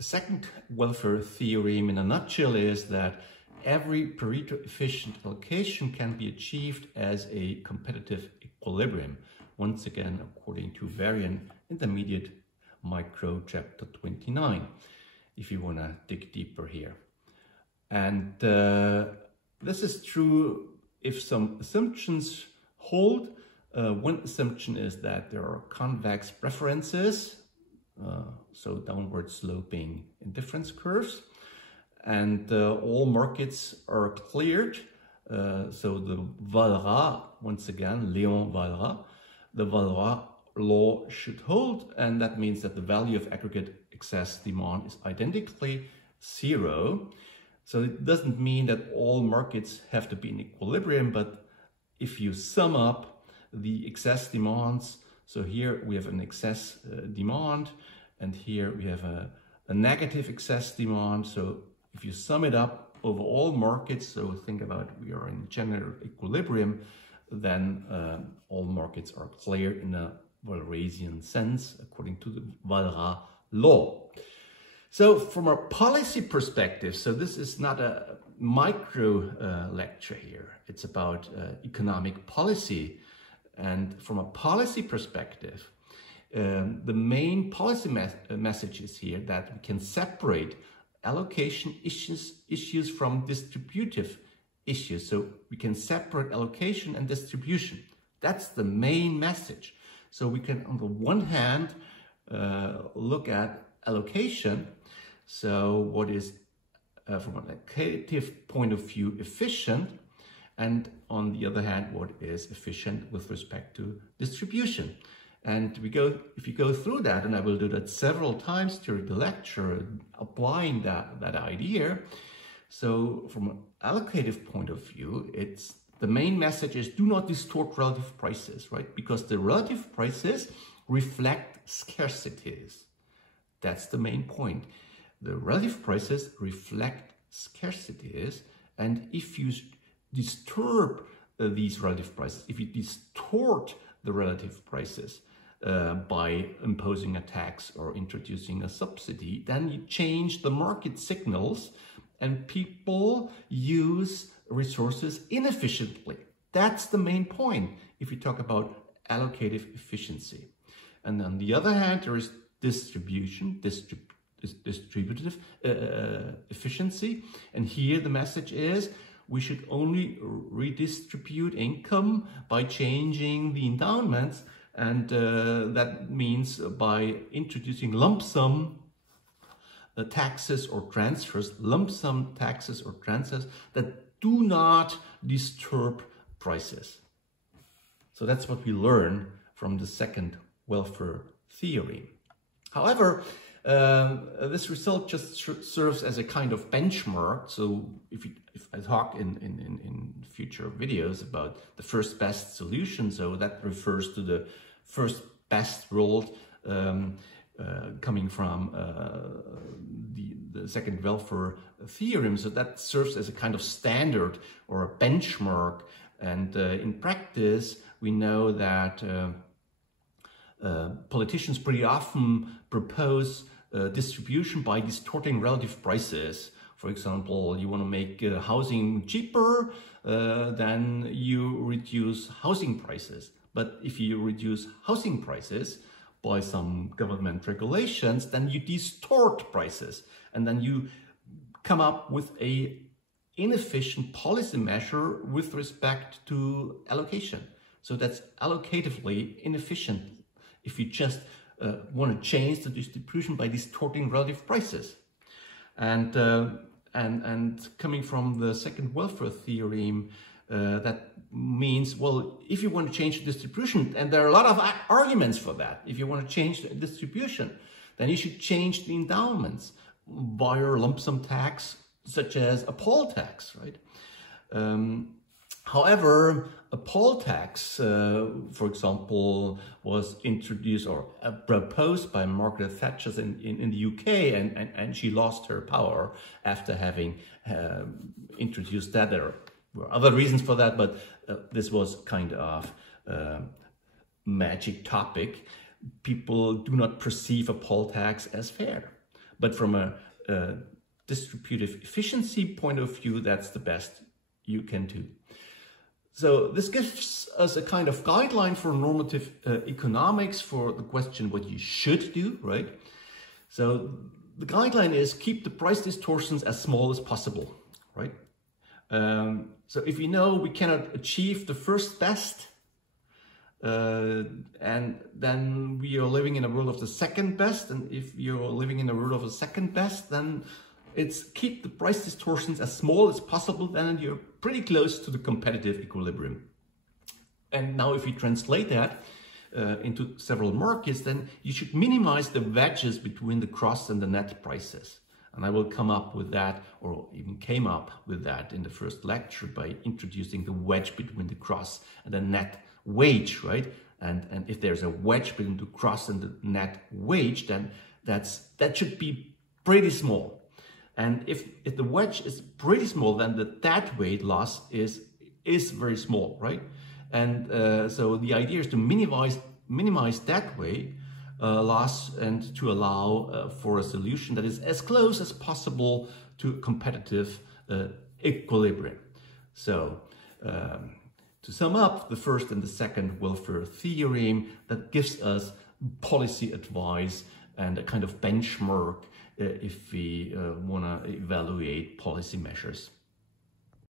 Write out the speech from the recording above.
The second welfare theorem in a nutshell is that every Pareto efficient allocation can be achieved as a competitive equilibrium, once again according to Varian Intermediate Micro chapter 29, if you want to dig deeper here. And this is true if some assumptions hold. One assumption is that there are convex preferences, so downward sloping indifference curves, and all markets are cleared. So the Valras, once again, Léon Valras, the Valras law should hold, and that means that the value of aggregate excess demand is identically zero. So it doesn't mean that all markets have to be in equilibrium, but if you sum up the excess demands, so here we have an excess demand, and here we have a negative excess demand. So if you sum it up over all markets, so think about we are in general equilibrium, then all markets are clear in a Walrasian sense, according to the Valras law. So from a policy perspective, so this is not a micro lecture here, it's about economic policy. And from a policy perspective, the main policy message is here that we can separate allocation issues from distributive issues. So we can separate allocation and distribution. That's the main message. So we can, on the one hand, look at allocation. So what is, from an allocative point of view, efficient, and on the other hand, what is efficient with respect to distribution. And if you go through that, and I will do that several times during the lecture, applying that idea. So from an allocative point of view, the main message is do not distort relative prices, right? Because the relative prices reflect scarcities. That's the main point. The relative prices reflect scarcities, and if you disturb these relative prices, if you distort the relative prices by imposing a tax or introducing a subsidy, then you change the market signals and people use resources inefficiently. That's the main point if you talk about allocative efficiency. And on the other hand, there is distributive efficiency. And here the message is we should only redistribute income by changing the endowments, and that means by introducing lump sum taxes or transfers, that do not disturb prices. So that's what we learn from the second welfare theory. However, this result just serves as a kind of benchmark. So if I talk in future videos about the first best solution, so that refers to the first best rule coming from the second welfare theorem. So that serves as a kind of standard or a benchmark. And in practice, we know that politicians pretty often propose distribution by distorting relative prices. For example, you want to make housing cheaper, then you reduce housing prices. But if you reduce housing prices by some government regulations, then you distort prices, and then you come up with an inefficient policy measure with respect to allocation. So that's allocatively inefficient if you just want to change the distribution by distorting relative prices. And coming from the second welfare theorem, that means, well, if you want to change the distribution, and there are a lot of arguments for that, if you want to change the distribution, then you should change the endowments via lump sum tax, such as a poll tax, right? However, a poll tax, for example, was introduced or proposed by Margaret Thatcher in the UK, and she lost her power after having introduced that. There were other reasons for that, but this was kind of magic topic. People do not perceive a poll tax as fair. But from a distributive efficiency point of view, that's the best you can do. So this gives us a kind of guideline for normative economics for the question what you should do, right? So the guideline is keep the price distortions as small as possible, right? So if we know we cannot achieve the first best, and then we are living in a world of the second best, and if you're living in a world of the second best, then it's keep the price distortions as small as possible, then you're pretty close to the competitive equilibrium. And now if we translate that into several markets, then you should minimize the wedges between the gross and the net prices. And I will come up with that, or even came up with that in the first lecture by introducing the wedge between the gross and the net wage, right? And if there's a wedge between the gross and the net wage, then that should be pretty small. And if the wedge is pretty small, then the dead weight loss is very small, right? And so the idea is to minimize dead weight loss and to allow for a solution that is as close as possible to competitive equilibrium. So to sum up, the first and the second welfare theorem that gives us policy advice and a kind of benchmark if we want to evaluate policy measures.